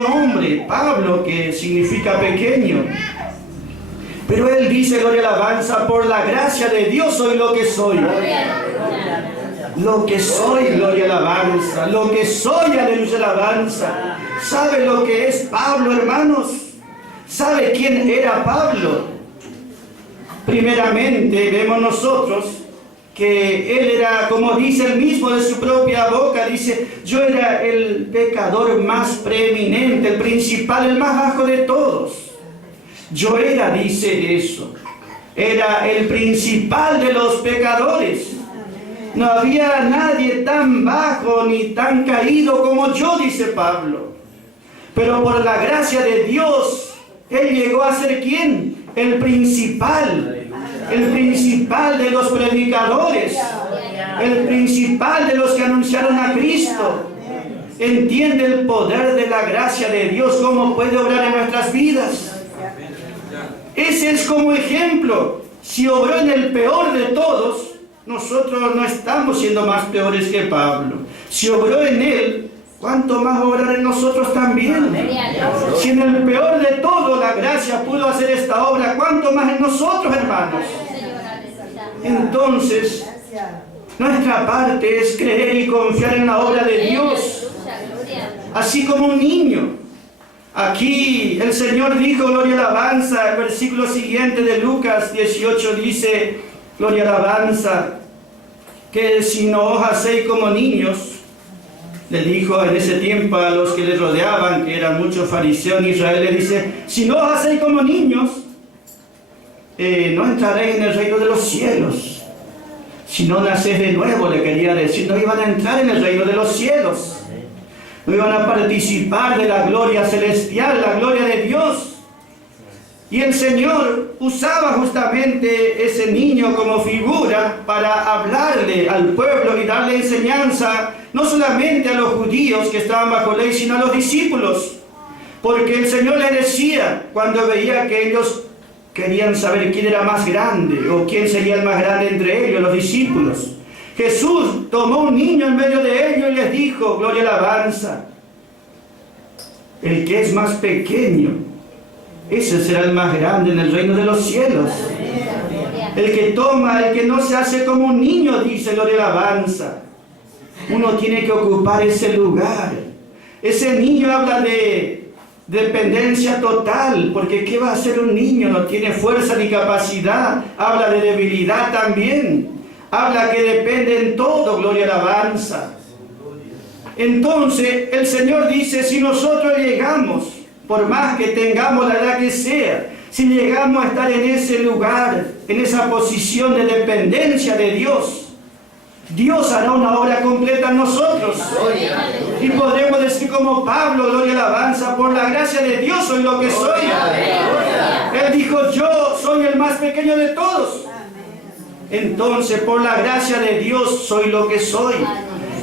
nombre, Pablo, que significa pequeño. Pero él dice, gloria y alabanza, por la gracia de Dios soy lo que soy. Lo que soy, gloria y alabanza. Lo que soy, aleluya y alabanza. ¿Sabe lo que es Pablo, hermanos? ¿Sabe quién era Pablo? Primeramente, vemos nosotros que él era, como dice él mismo de su propia boca, dice, yo era el pecador más preeminente, el principal, el más bajo de todos. Yo era, dice eso, era el principal de los pecadores. No había nadie tan bajo ni tan caído como yo, dice Pablo. Pero por la gracia de Dios, él llegó a ser ¿quién? El principal de los predicadores, el principal de los que anunciaron a Cristo. Entiende el poder de la gracia de Dios, cómo puede obrar en nuestras vidas. Ese es como ejemplo. Si obró en el peor de todos, nosotros no estamos siendo más peores que Pablo. Si obró en él, ¿cuánto más obrar en nosotros también? Si en el peor de todo la gracia pudo hacer esta obra, ¿cuánto más en nosotros, hermanos? Entonces, nuestra parte es creer y confiar en la obra de Dios, así como un niño. Aquí el Señor dijo, gloria y alabanza, el versículo siguiente de Lucas 18 dice, gloria y alabanza, que si no os hacéis como niños, le dijo en ese tiempo a los que le rodeaban, que eran muchos fariseos en Israel, le dice, si no os hacéis como niños, no entraréis en el reino de los cielos. Si no nacéis de nuevo, le quería decir, no iban a entrar en el reino de los cielos. No iban a participar de la gloria celestial, la gloria de Dios. Y el Señor usaba justamente ese niño como figura para hablarle al pueblo y darle enseñanza, no solamente a los judíos que estaban bajo ley, sino a los discípulos. Porque el Señor les decía, cuando veía que ellos querían saber quién era más grande o quién sería el más grande entre ellos, los discípulos. Jesús tomó un niño en medio de ellos y les dijo, gloria y alabanza, el que es más pequeño, ese será el más grande en el reino de los cielos. El que toma, el que no se hace como un niño, dice, gloria y alabanza. Uno tiene que ocupar ese lugar. Ese niño habla de dependencia total, porque ¿qué va a hacer un niño? No tiene fuerza ni capacidad. Habla de debilidad también. Habla que depende en todo, gloria y alabanza. Entonces, el Señor dice, si nosotros llegamos, por más que tengamos la edad que sea, si llegamos a estar en ese lugar, en esa posición de dependencia de Dios, Dios hará una obra completa en nosotros. Y podremos decir como Pablo, gloria y alabanza, por la gracia de Dios soy lo que soy. Él dijo, yo soy el más pequeño de todos. Entonces, por la gracia de Dios soy lo que soy.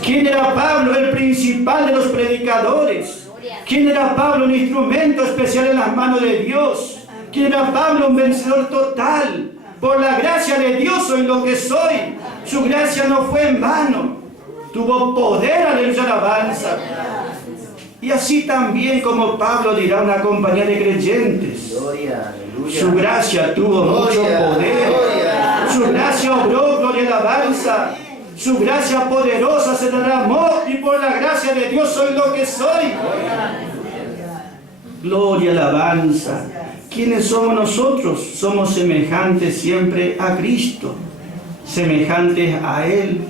¿Quién era Pablo? El principal de los predicadores. ¿Quién era Pablo? Un instrumento especial en las manos de Dios. ¿Quién era Pablo? Un vencedor total. Por la gracia de Dios soy lo que soy. Su gracia no fue en vano. Tuvo poder, aleluya, alabanza. Y así también como Pablo dirá una compañía de creyentes. Su gracia tuvo mucho poder. Su gracia obró, gloria y alabanza. Su gracia poderosa se derramó y por la gracia de Dios soy lo que soy. Gloria y alabanza. ¿Quiénes somos nosotros? Somos semejantes siempre a Cristo, semejantes a Él.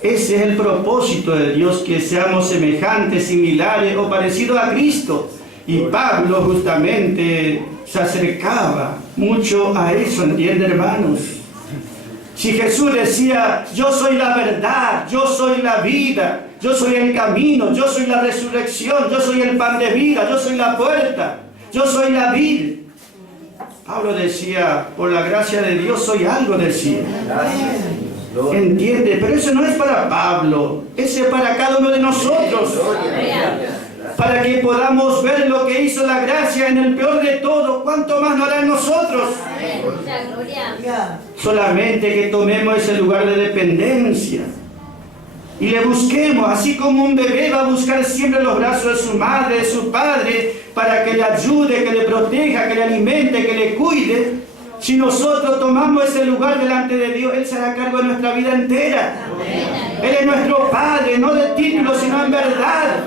Ese es el propósito de Dios, que seamos semejantes, similares o parecidos a Cristo. Y Pablo justamente se acercaba mucho a eso, ¿entiende, hermanos? Si Jesús decía, yo soy la verdad, yo soy la vida, yo soy el camino, yo soy la resurrección, yo soy el pan de vida, yo soy la puerta, yo soy la vid. Pablo decía, por la gracia de Dios soy algo, decía. ¿Entiende? Pero eso no es para Pablo, ese es para cada uno de nosotros. Para que podamos ver lo que hizo la gracia en el peor de todo, ¿cuánto más lo hará en nosotros? Solamente que tomemos ese lugar de dependencia. y le busquemos, así como un bebé va a buscar siempre los brazos de su madre, de su padre, para que le ayude, que le proteja, que le alimente, que le cuide. Si nosotros tomamos ese lugar delante de Dios, Él se hará cargo de nuestra vida entera. Él es nuestro Padre, no de título, sino en verdad.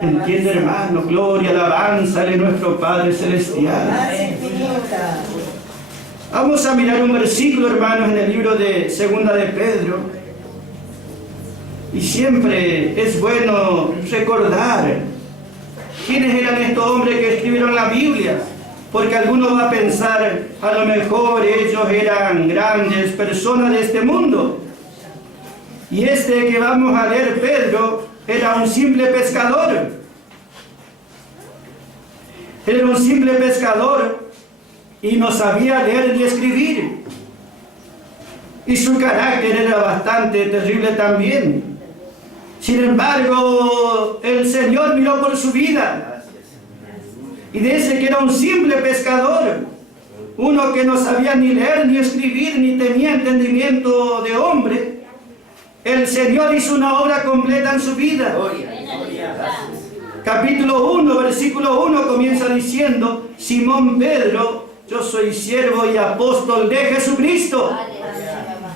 Entiende, hermano, gloria, alabanza, Él es nuestro Padre Celestial. Vamos a mirar un versículo, hermanos, en el libro de Segunda de Pedro. Y siempre es bueno recordar quiénes eran estos hombres que escribieron la Biblia. Porque alguno va a pensar, a lo mejor ellos eran grandes personas de este mundo. Y este que vamos a leer, Pedro, era un simple pescador. Era un simple pescador y no sabía leer ni escribir. Y su carácter era bastante terrible también. Sin embargo, el Señor miró por su vida. Y dice que era un simple pescador. Uno que no sabía ni leer, ni escribir, ni tenía entendimiento de hombre. El Señor hizo una obra completa en su vida. Capítulo 1, versículo 1 comienza diciendo: Simón Pedro, yo soy siervo y apóstol de Jesucristo,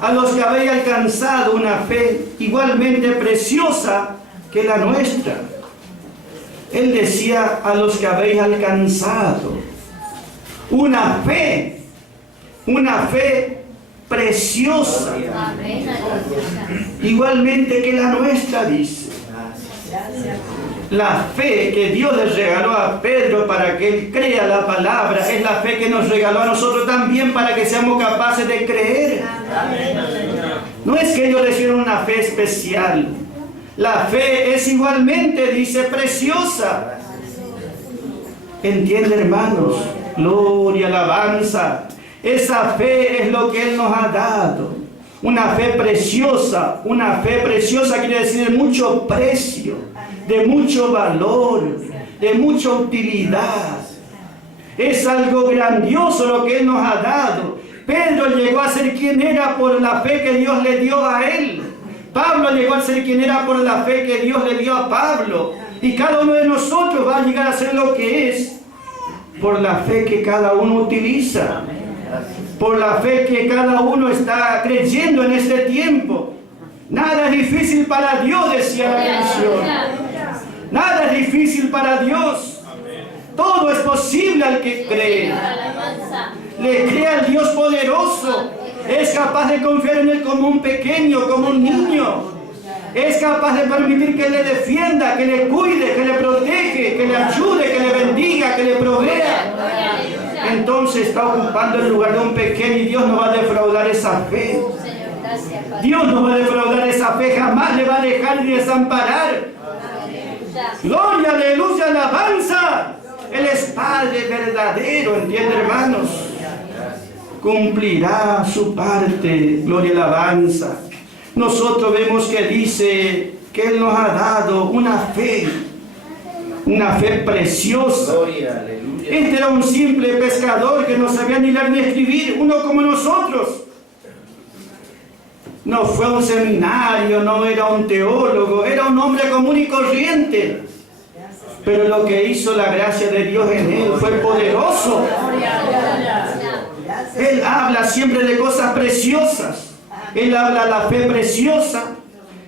a los que habéis alcanzado una fe igualmente preciosa que la nuestra. Él decía: a los que habéis alcanzado una fe preciosa, igualmente que la nuestra, dice. La fe que Dios le regaló a Pedro para que él crea la palabra es la fe que nos regaló a nosotros también para que seamos capaces de creer. No es que ellos recibieron una fe especial. La fe es igualmente, dice, preciosa. ¿Entiende, hermanos? Gloria, alabanza. Esa fe es lo que Él nos ha dado. Una fe preciosa. Una fe preciosa quiere decir de mucho precio, de mucho valor, de mucha utilidad. Es algo grandioso lo que Él nos ha dado. Pedro llegó a ser quien era por la fe que Dios le dio a él. Pablo llegó a ser quien era por la fe que Dios le dio a Pablo. Y cada uno de nosotros va a llegar a ser lo que es por la fe que cada uno utiliza. Por la fe que cada uno está creyendo en este tiempo. Nada es difícil para Dios, decía la canción. Nada es difícil para Dios. Todo es posible al que cree. Le cree al Dios poderoso. Es capaz de confiar en Él como un pequeño, como un niño. Es capaz de permitir que le defienda, que le cuide, que le protege, que le ayude, que le bendiga, que le provea. Entonces está ocupando el lugar de un pequeño y Dios no va a defraudar esa fe. Dios no va a defraudar esa fe, jamás le va a dejar ni desamparar. Gloria, aleluya, alabanza. Él es Padre verdadero, ¿entiende, hermanos? Cumplirá su parte, gloria, alabanza. Nosotros vemos que dice que Él nos ha dado una fe preciosa. Este era un simple pescador que no sabía ni leer ni escribir, uno como nosotros. No fue a un seminario, no era un teólogo, era un hombre común y corriente. Pero lo que hizo la gracia de Dios en él fue poderoso. Él habla siempre de cosas preciosas. Él habla de la fe preciosa.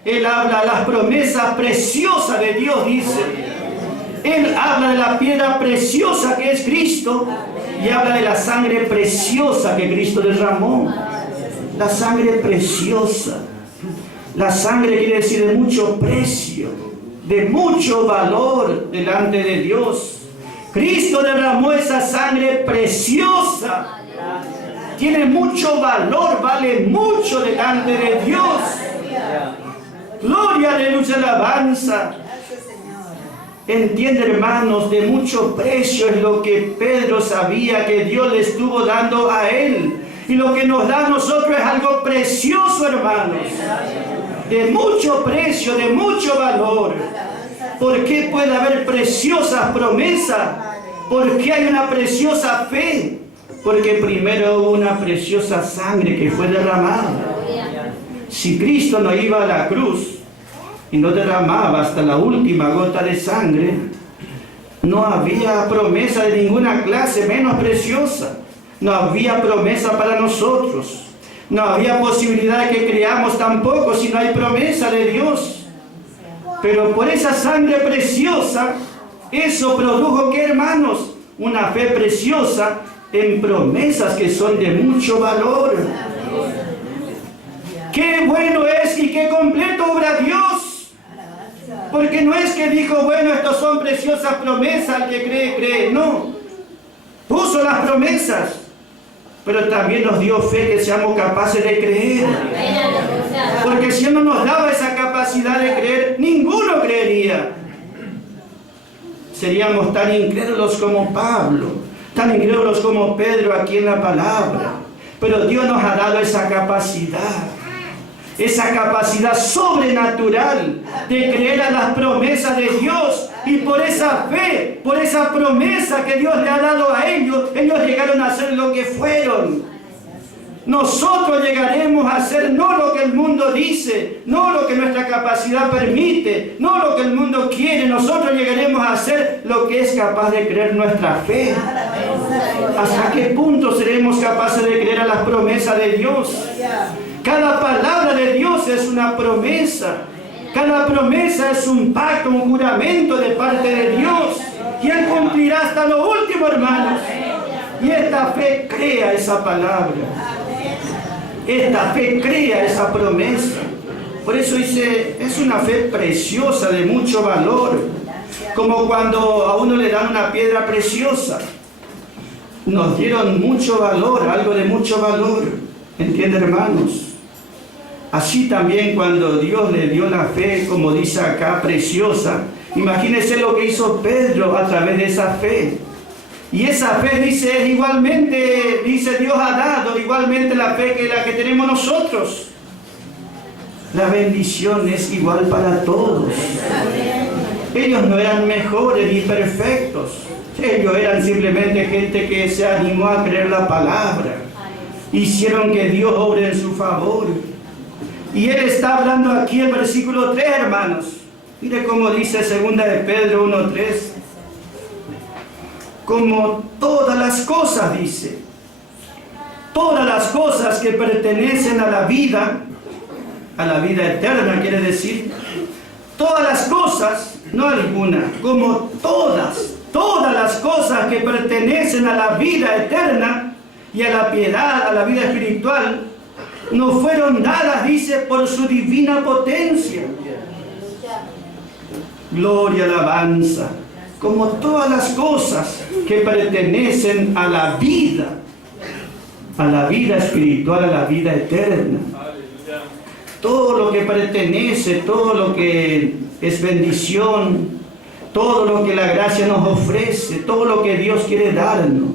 Él habla de las promesas preciosas de Dios, dice. Él habla de la piedra preciosa que es Cristo. Y habla de la sangre preciosa que Cristo derramó. La sangre preciosa. La sangre quiere decir de mucho precio, de mucho valor delante de Dios. Cristo derramó esa sangre preciosa. Tiene mucho valor, vale mucho delante de Dios. Gloria, aleluya, alabanza. Entiende, hermanos, de mucho precio es lo que Pedro sabía que Dios le estuvo dando a él. Y lo que nos da a nosotros es algo precioso, hermanos. De mucho precio, de mucho valor. ¿Por qué puede haber preciosas promesas? ¿Por qué hay una preciosa fe? Porque primero hubo una preciosa sangre que fue derramada. Si Cristo no iba a la cruz y no derramaba hasta la última gota de sangre, no había promesa de ninguna clase menos preciosa. No había promesa para nosotros. No había posibilidad de que creamos tampoco si no hay promesa de Dios. Pero por esa sangre preciosa, eso produjo, ¿qué, hermanos? Una fe preciosa en promesas que son de mucho valor. ¡Qué bueno es y qué completo obra Dios! Porque no es que dijo, bueno, estas son preciosas promesas, el que cree, cree. No, puso las promesas, pero también nos dio fe que seamos capaces de creer. Porque si Él no nos daba esa capacidad de creer, ninguno creería. Seríamos tan incrédulos como Pablo, tan incrédulos como Pedro aquí en la palabra. Pero Dios nos ha dado esa capacidad sobrenatural de creer a las promesas de Dios. Y por esa fe, por esa promesa que Dios le ha dado a ellos, ellos llegaron a ser lo que fueron. Nosotros llegaremos a ser no lo que el mundo dice, no lo que nuestra capacidad permite, no lo que el mundo quiere. Nosotros llegaremos a ser lo que es capaz de creer nuestra fe. ¿Hasta qué punto seremos capaces de creer a las promesas de Dios? Cada palabra de Dios es una promesa. Cada promesa es un pacto, un juramento de parte de Dios. Y Él cumplirá hasta lo último, hermanos. Y esta fe crea esa palabra. Esta fe crea esa promesa. Por eso dice, es una fe preciosa, de mucho valor. Como cuando a uno le dan una piedra preciosa. Nos dieron mucho valor, algo de mucho valor. ¿Entienden, hermanos? Así también cuando Dios le dio la fe, como dice acá, preciosa. Imagínense lo que hizo Pedro a través de esa fe. Y esa fe, dice, igualmente, dice, Dios ha dado igualmente la fe que la que tenemos nosotros. La bendición es igual para todos. Ellos no eran mejores ni perfectos. Ellos eran simplemente gente que se animó a creer la palabra. Hicieron que Dios obre en su favor. Y Él está hablando aquí en versículo 3, hermanos. Mire cómo dice 2 de Pedro 1:3. Como todas las cosas, dice. Todas las cosas que pertenecen a la vida eterna, quiere decir. Todas las cosas, no alguna, como todas las cosas que pertenecen a la vida eterna y a la piedad, a la vida espiritual, nos fueron dadas, dice, por su divina potencia. Gloria, alabanza. Como todas las cosas que pertenecen a la vida espiritual, a la vida eterna. Todo lo que pertenece, todo lo que es bendición, todo lo que la gracia nos ofrece, todo lo que Dios quiere darnos.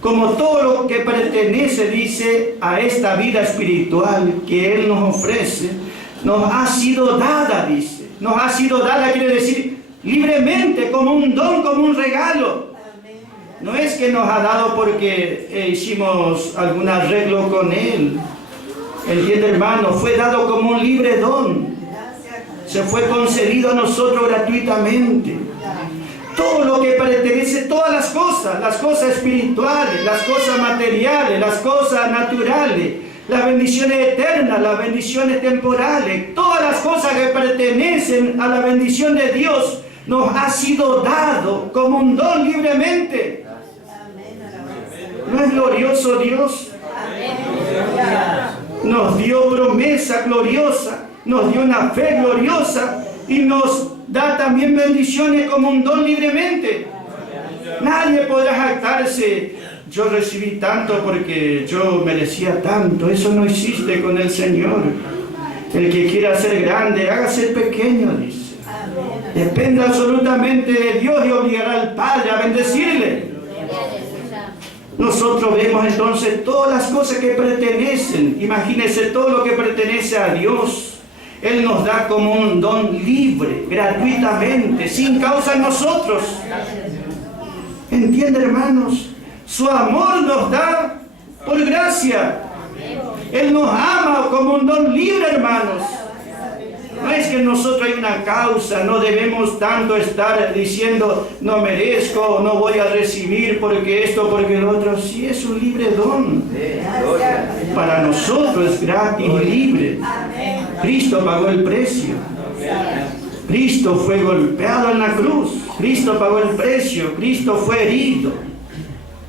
Como todo lo que pertenece, dice, a esta vida espiritual que Él nos ofrece, nos ha sido dada, dice. Nos ha sido dada, quiere decir, libremente, como un don, como un regalo. No es que nos ha dado porque hicimos algún arreglo con Él. ¿Entiende, hermano? Fue dado como un libre don. Se fue concedido a nosotros gratuitamente. Todo lo que pertenece, todas las cosas espirituales, las cosas materiales, las cosas naturales, las bendiciones eternas, las bendiciones temporales, todas las cosas que pertenecen a la bendición de Dios, nos ha sido dado como un don libremente. ¿No es glorioso Dios? Nos dio promesa gloriosa, nos dio una fe gloriosa y nos da también bendiciones como un don libremente. Nadie podrá jactarse, yo recibí tanto porque yo merecía tanto. Eso no existe con el Señor. El que quiera ser grande, hágase pequeño, dice. Depende absolutamente de Dios y obligará al Padre a bendecirle. Nosotros vemos entonces todas las cosas que pertenecen. Imagínense todo lo que pertenece a Dios. Él nos da como un don libre, gratuitamente, sin causa en nosotros. ¿Entiende, hermanos? Su amor nos da por gracia. Él nos ama como un don libre, hermanos. No es que nosotros hay una causa, no debemos tanto estar diciendo no merezco, no voy a recibir porque esto, porque lo otro. Sí, es un libre don. Para nosotros es gratis y libre. Cristo pagó el precio. Cristo fue golpeado en la cruz. Cristo pagó el precio. Cristo fue herido.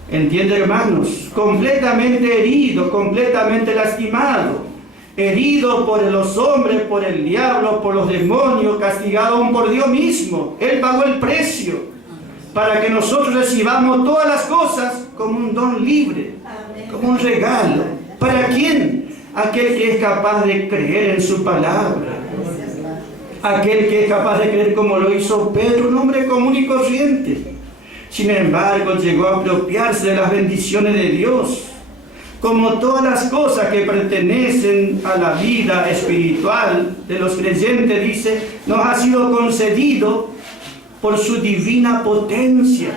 ¿Entiende, hermanos? Completamente herido, completamente lastimado. Herido por los hombres, por el diablo, por los demonios, castigado aún por Dios mismo. Él pagó el precio para que nosotros recibamos todas las cosas como un don libre, como un regalo. ¿Para quién? Aquel que es capaz de creer en su palabra. Aquel que es capaz de creer como lo hizo Pedro, un hombre común y corriente. Sin embargo, llegó a apropiarse de las bendiciones de Dios. Como todas las cosas que pertenecen a la vida espiritual de los creyentes, dice, nos ha sido concedido por su divina potencia.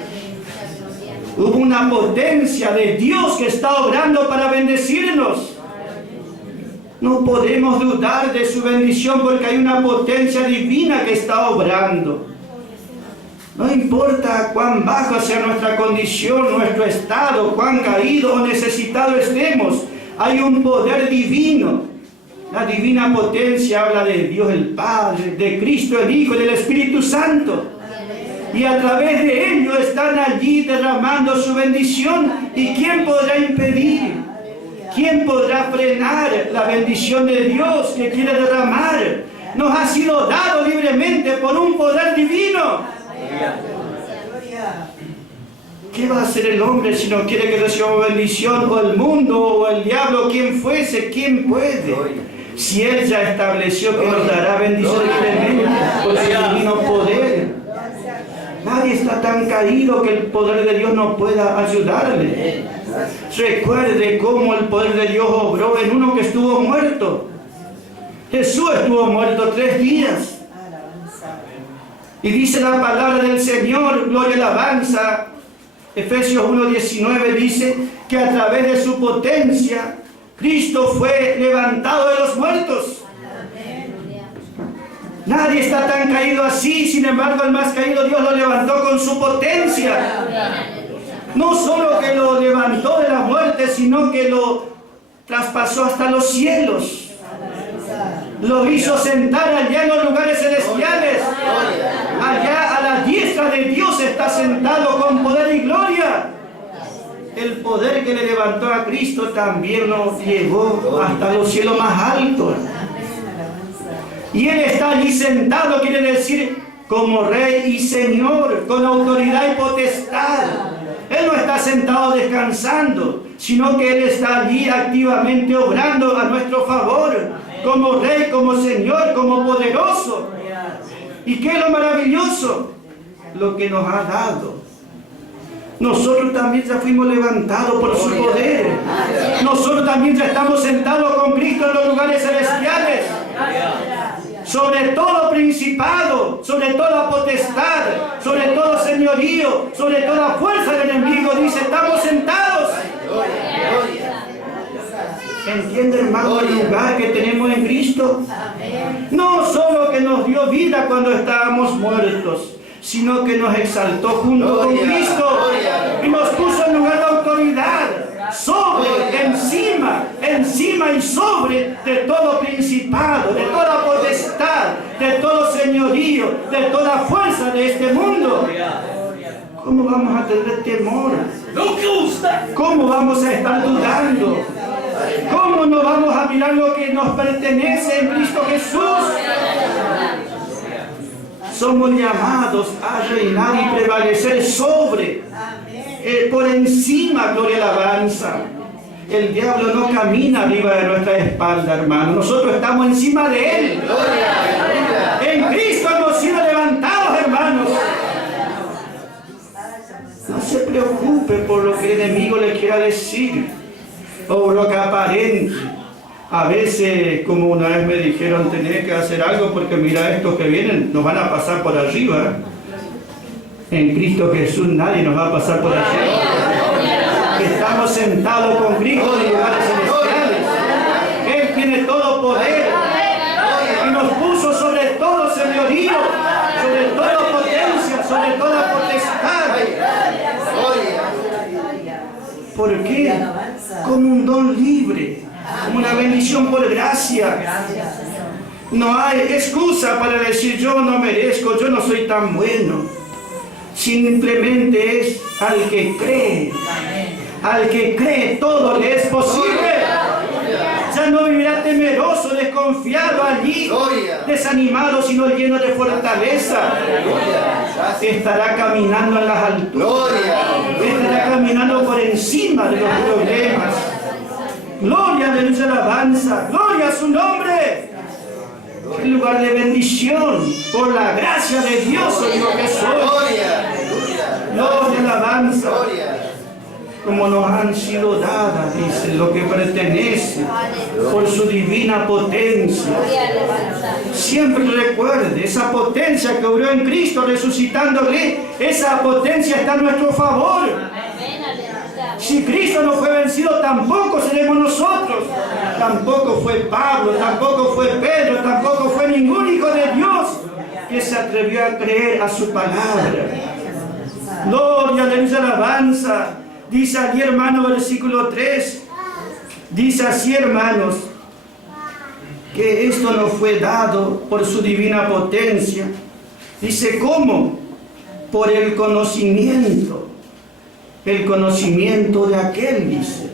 Hubo una potencia de Dios que está obrando para bendecirnos. No podemos dudar de su bendición porque hay una potencia divina que está obrando. No importa cuán baja sea nuestra condición, nuestro estado, cuán caído o necesitado estemos, hay un poder divino. La divina potencia habla de Dios el Padre, de Cristo el Hijo y del Espíritu Santo. Y a través de ellos están allí derramando su bendición. ¿Y quién podrá impedir? ¿Quién podrá frenar la bendición de Dios que quiere derramar? Nos ha sido dado libremente por un poder divino. ¿Qué va a hacer el hombre si no quiere que recibamos bendición? O el mundo, o el diablo, quien fuese, ¿quién puede? Si Él ya estableció que nos dará bendición libremente por su divino poder. Nadie está tan caído que el poder de Dios no pueda ayudarle. Recuerde cómo el poder de Dios obró en uno que estuvo muerto. Jesús estuvo muerto 3 días. Y dice la palabra del Señor, gloria y alabanza, Efesios 1:19 dice que a través de su potencia, Cristo fue levantado de los muertos. Nadie está tan caído así, sin embargo el más caído Dios lo levantó con su potencia. No solo que lo levantó de la muerte, sino que lo traspasó hasta los cielos. Lo hizo sentar allá en los lugares celestiales. Allá a la diestra de Dios está sentado con poder y gloria. El poder que le levantó a Cristo también lo llevó hasta los cielos más altos. Y Él está allí sentado, quiere decir, como Rey y Señor, con autoridad y potestad. Él no está sentado descansando, sino que Él está allí activamente obrando a nuestro favor, como Rey, como Señor, como poderoso. ¿Y qué es lo maravilloso? Lo que nos ha dado. Nosotros también ya fuimos levantados por su poder. Nosotros también ya estamos sentados con Cristo en los lugares celestiales. Sobre todo principado, sobre toda potestad, sobre todo señorío, sobre toda fuerza del enemigo, dice, estamos sentados. ¿Entiende, hermano, el lugar que tenemos en Cristo? No solo que nos dio vida cuando estábamos muertos, sino que nos exaltó junto con Cristo y nos puso en lugar de autoridad, sobre, encima y sobre de todo principado, de toda potestad, de todo señorío, de toda fuerza de este mundo. ¿Cómo vamos a tener temor? ¿Cómo vamos a estar dudando? ¿Cómo no vamos a mirar lo que nos pertenece en Cristo Jesús? Somos llamados a reinar y prevalecer sobre, por encima, gloria y alabanza. El diablo no camina arriba de nuestra espalda, hermano. Nosotros estamos encima de Él. En Cristo hemos sido levantados, hermanos. No se preocupe por lo que el enemigo le quiera decir, o lo que aparente. A veces, como una vez me dijeron, tenés que hacer algo porque mira, estos que vienen nos van a pasar por arriba. En Cristo Jesús nadie nos va a pasar por arriba. Estamos sentados con Cristo en lugares celestiales. ¿Por qué? Como un don libre, como una bendición por gracia. No hay excusa para decir yo no merezco, yo no soy tan bueno. Simplemente es al que cree. Al que cree todo le es posible. Ya no vivirá temeroso, desconfiado allí, desanimado, sino lleno de fortaleza. Estará caminando en las alturas. Estará caminando por encima de los problemas. Gloria, aleluya, alabanza. Gloria a su nombre. En lugar de bendición, por la gracia de Dios soy lo que soy. Gloria, alabanza. Como nos han sido dadas, dice, lo que pertenece por su divina potencia. Siempre recuerde, esa potencia que obró en Cristo resucitándole, esa potencia está a nuestro favor. Si Cristo no fue vencido, tampoco seremos nosotros. Tampoco fue Pablo, tampoco fue Pedro, tampoco fue ningún hijo de Dios que se atrevió a creer a su palabra. Gloria, aleluya, alabanza. Dice allí, hermano, versículo 3, dice así, hermanos, que esto nos fue dado por su divina potencia. Dice, ¿cómo? Por el conocimiento de aquel, dice.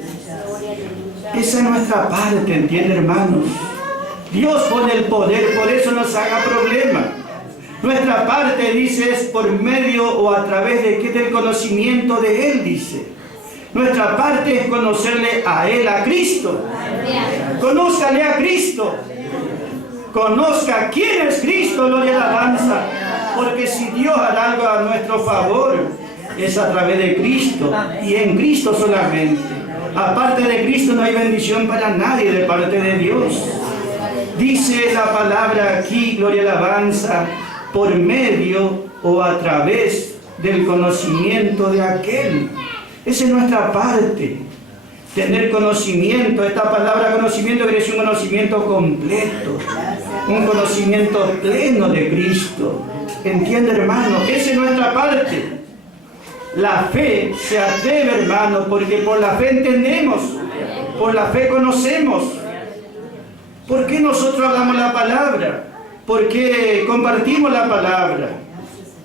Esa es nuestra parte, ¿entiende, hermanos? Dios pone el poder, por eso nos haga problema. Nuestra parte, dice, es por medio o a través de qué, del conocimiento de Él, dice. Nuestra parte es conocerle a Él, a Cristo. Conózcale a Cristo. Conozca quién es Cristo, gloria y alabanza. Porque si Dios hará algo a nuestro favor, es a través de Cristo y en Cristo solamente. Aparte de Cristo no hay bendición para nadie de parte de Dios. Dice la palabra aquí, gloria y alabanza, por medio o a través del conocimiento de aquel. Esa es nuestra parte, tener conocimiento. Esta palabra conocimiento quiere decir un conocimiento completo, un conocimiento pleno de Cristo. ¿Entiende, hermano? Esa es nuestra parte. La fe se atreve, hermano, porque por la fe entendemos, por la fe conocemos. ¿Por qué nosotros hablamos la palabra? ¿Por qué compartimos la palabra?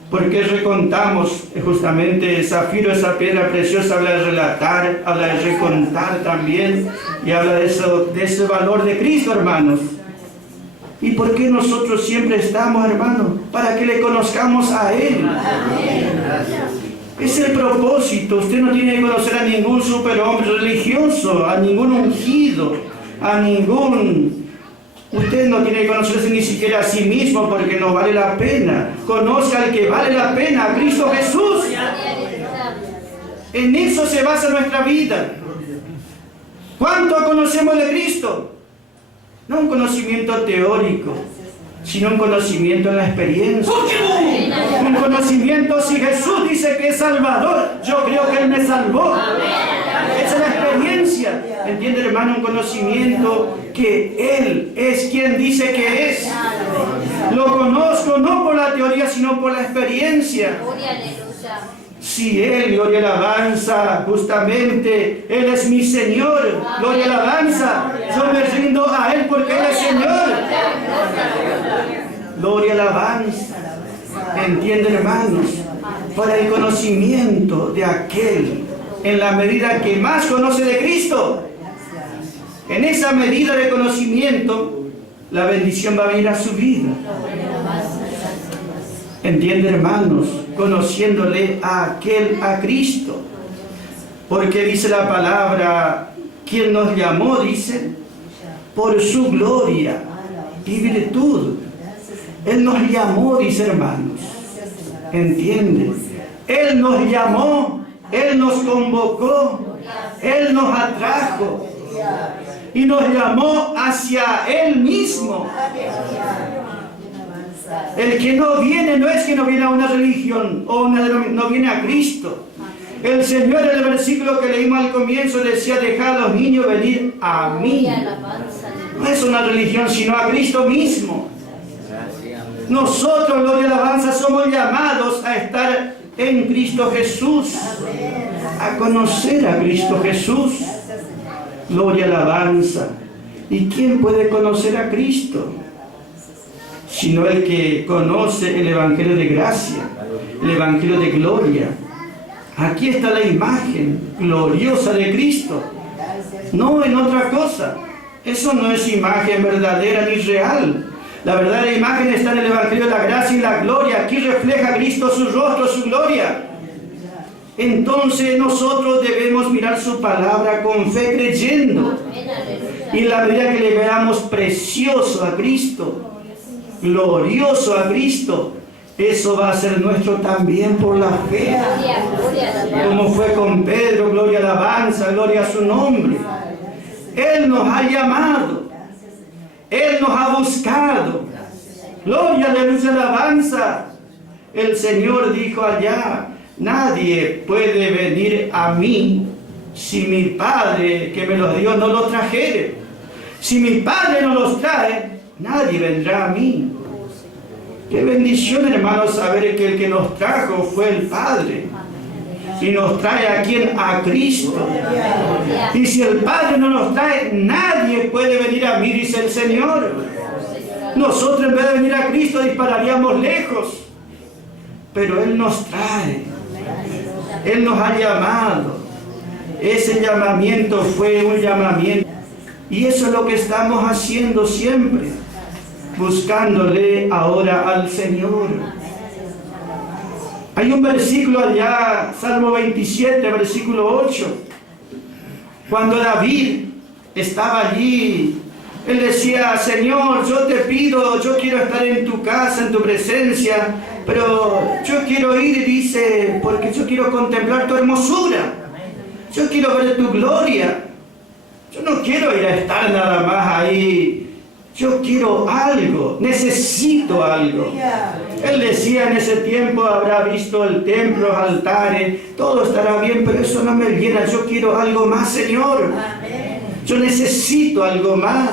Porque recontamos justamente Zafiro, esa piedra preciosa, habla de relatar, habla de recontar también, y habla de ese valor de Cristo, hermanos. ¿Y por qué nosotros siempre estamos, hermanos? Para que le conozcamos a Él. Es el propósito. Usted no tiene que conocer a ningún superhombre religioso, a ningún ungido, a ningún... Usted no tiene que conocerse ni siquiera a sí mismo porque no vale la pena. Conozca al que vale la pena, a Cristo Jesús. En eso se basa nuestra vida. ¿Cuánto conocemos de Cristo? No un conocimiento teórico, sino un conocimiento en la experiencia. Un conocimiento, si Jesús dice que es Salvador, yo creo que Él me salvó. Esa es la experiencia. ¿Entiende, hermano? Un conocimiento que Él es quien dice que es. Lo conozco no por la teoría, sino por la experiencia. Si Él, gloria y alabanza, justamente, Él es mi Señor, gloria y alabanza, yo me rindo a Él porque Él es Señor. Gloria y alabanza. ¿Entienden, hermanos? Para el conocimiento de aquel, en la medida que más conoce de Cristo, en esa medida de conocimiento, la bendición va a venir a su vida. ¿Entienden, hermanos? Conociéndole a aquel, a Cristo. Porque dice la palabra, quien nos llamó, dice, por su gloria y virtud. Él nos llamó, dice, hermanos. ¿Entienden? Él nos llamó, Él nos convocó, Él nos atrajo y nos llamó hacia Él mismo. El que no viene no es que no viene a una religión o no viene a Cristo. El Señor, en el versículo que leímos al comienzo, decía: dejad a los niños venir a mí. No es una religión, sino a Cristo mismo. Nosotros, gloria y alabanza, somos llamados a estar en Cristo Jesús, a conocer a Cristo Jesús. Gloria, alabanza. ¿Y quién puede conocer a Cristo? Sino el que conoce el Evangelio de gracia, el Evangelio de gloria. Aquí está la imagen gloriosa de Cristo, no en otra cosa. Eso no es imagen verdadera ni real. La verdadera imagen está en el Evangelio de la gracia y la gloria. Aquí refleja a Cristo su rostro, su gloria. Entonces nosotros debemos mirar su palabra con fe, creyendo. Y en la medida que le veamos precioso a Cristo, glorioso a Cristo, eso va a ser nuestro también por la fe. Como fue con Pedro, gloria, alabanza, gloria a su nombre. Él nos ha llamado, Él nos ha buscado. Gloria, aleluya, alabanza. El Señor dijo allá: nadie puede venir a mí si mi Padre que me los dio no los trajere. Si mi Padre no los trae, nadie vendrá a mí. Qué bendición, hermanos, saber que el que nos trajo fue el Padre. Y nos trae a quien, a Cristo. Y si el Padre no nos trae, nadie puede venir a mí, dice el Señor. Nosotros en vez de venir a Cristo dispararíamos lejos. Pero Él nos trae. Él nos ha llamado. Ese llamamiento fue un llamamiento. Y eso es lo que estamos haciendo siempre, buscándole ahora al Señor. Hay un versículo allá, Salmo 27, versículo 8. Cuando David estaba allí, él decía: Señor, yo te pido, yo quiero estar en tu casa, en tu presencia, pero yo quiero ir, dice, porque yo quiero contemplar tu hermosura. Yo quiero ver tu gloria. Yo no quiero ir a estar nada más ahí. Yo quiero algo, necesito algo. Él decía: en ese tiempo habrá visto el templo, los altares, todo estará bien, pero eso no me llena. Yo quiero algo más, Señor. Yo necesito algo más.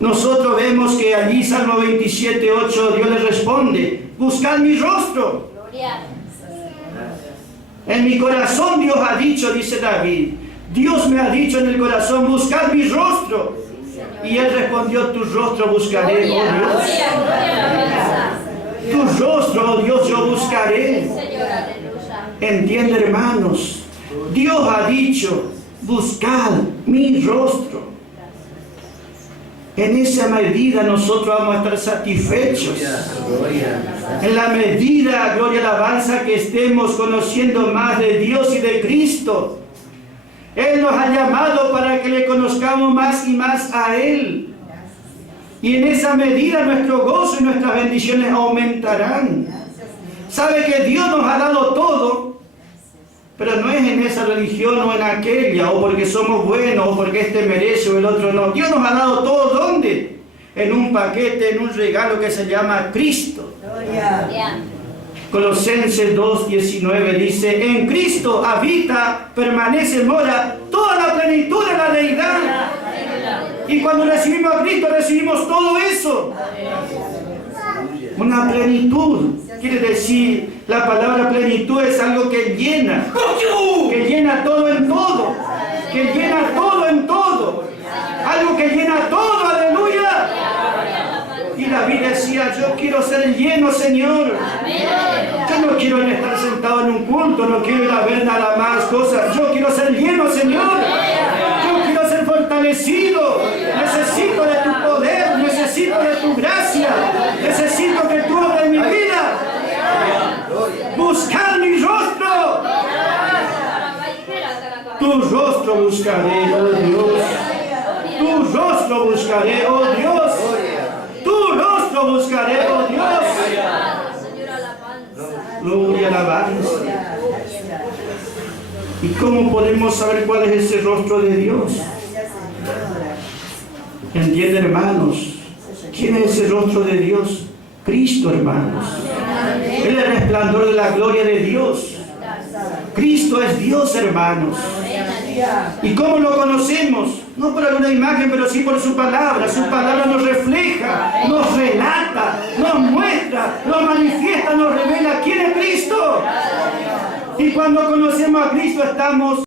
Nosotros vemos que allí, Salmo 27, 8, Dios le responde: buscad mi rostro. En mi corazón Dios ha dicho, dice David, Dios me ha dicho en el corazón: buscad mi rostro. Y él respondió: tu rostro buscaré, oh Dios. Tu rostro, oh Dios, yo buscaré. Entiende, hermanos, Dios ha dicho: buscad mi rostro. En esa medida nosotros vamos a estar satisfechos. En la medida, gloria, alabanza, que estemos conociendo más de Dios y de Cristo. Él nos ha llamado para que le conozcamos más y más a Él. Y en esa medida nuestro gozo y nuestras bendiciones aumentarán. Sabe que Dios nos ha dado todo, pero no es en esa religión o en aquella, o porque somos buenos, o porque este merece o el otro no. Dios nos ha dado todo, ¿dónde? En un paquete, en un regalo que se llama Cristo. Colosenses 2:19 dice: en Cristo habita, permanece, mora toda la plenitud de la deidad. Y cuando recibimos a Cristo, recibimos todo eso. Una plenitud. Quiere decir, la palabra plenitud es algo que llena todo en todo, que llena todo en todo, algo que llena todo, aleluya. Y David decía: yo quiero ser lleno, Señor. Yo no quiero estar sentado en un culto, no quiero ir a ver nada más cosas. Yo quiero ser lleno, Señor. Yo quiero ser fortalecido. Necesito de tu poder, necesito de tu gracia, necesito que tú obres en mi vida. Buscar mi rostro. Tu rostro buscaré, oh Dios. Tu rostro buscaré, oh Dios. Tu rostro buscaré, oh Dios. Gloria, alabanza. ¿Y cómo podemos saber cuál es ese rostro de Dios? ¿Entienden, hermanos? ¿Quién es ese rostro de Dios? Cristo, hermanos. Él es el resplandor de la gloria de Dios. Cristo es Dios, hermanos. ¿Y cómo lo conocemos? No por alguna imagen, pero sí por su palabra. Su palabra nos refleja, nos relata, nos nos muestra, nos manifiesta, nos revela quién es Cristo. Y cuando conocemos a Cristo estamos